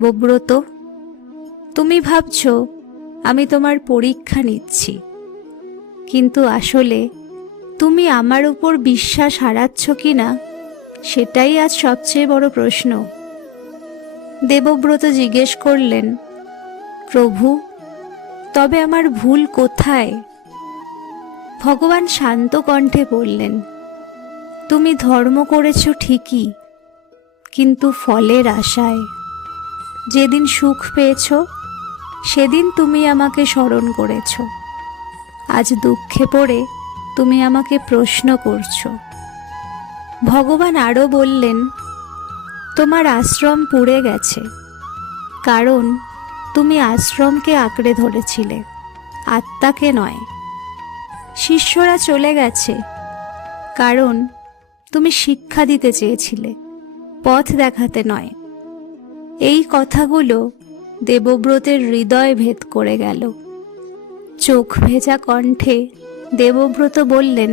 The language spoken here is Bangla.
দেবব্রত, তুমি ভাবছ আমি তোমার পরীক্ষা নিচ্ছি, কিন্তু আসলে তুমি আমার উপর বিশ্বাস হারাচ্ছ কি না সেটাই আজ সবচেয়ে বড় প্রশ্ন। দেবব্রত জিজ্ঞেস করলেন, প্রভু, তবে আমার ভুল কোথায়? ভগবান শান্ত কণ্ঠে বললেন, তুমি ধর্ম করেছ ঠিকই, কিন্তু ফলের আশায়। যেদিন সুখ পেয়েছ সেদিন তুমি আমাকে স্মরণ করেছ, আজ দুঃখে পড়ে তুমি আমাকে প্রশ্ন করছো। ভগবান আরও বললেন, তোমার আশ্রম পুড়ে গেছে, কারণ তুমি আশ্রমকে আঁকড়ে ধরেছিলে, আত্মাকে নয়। শিষ্যরা চলে গেছে, কারণ তুমি শিক্ষা দিতে চেয়েছিলে, পথ দেখাতে নয়। এই কথাগুলো দেবব্রতের হৃদয় ভেদ করে গেল। চোখ ভেজা কণ্ঠে দেবব্রত বললেন,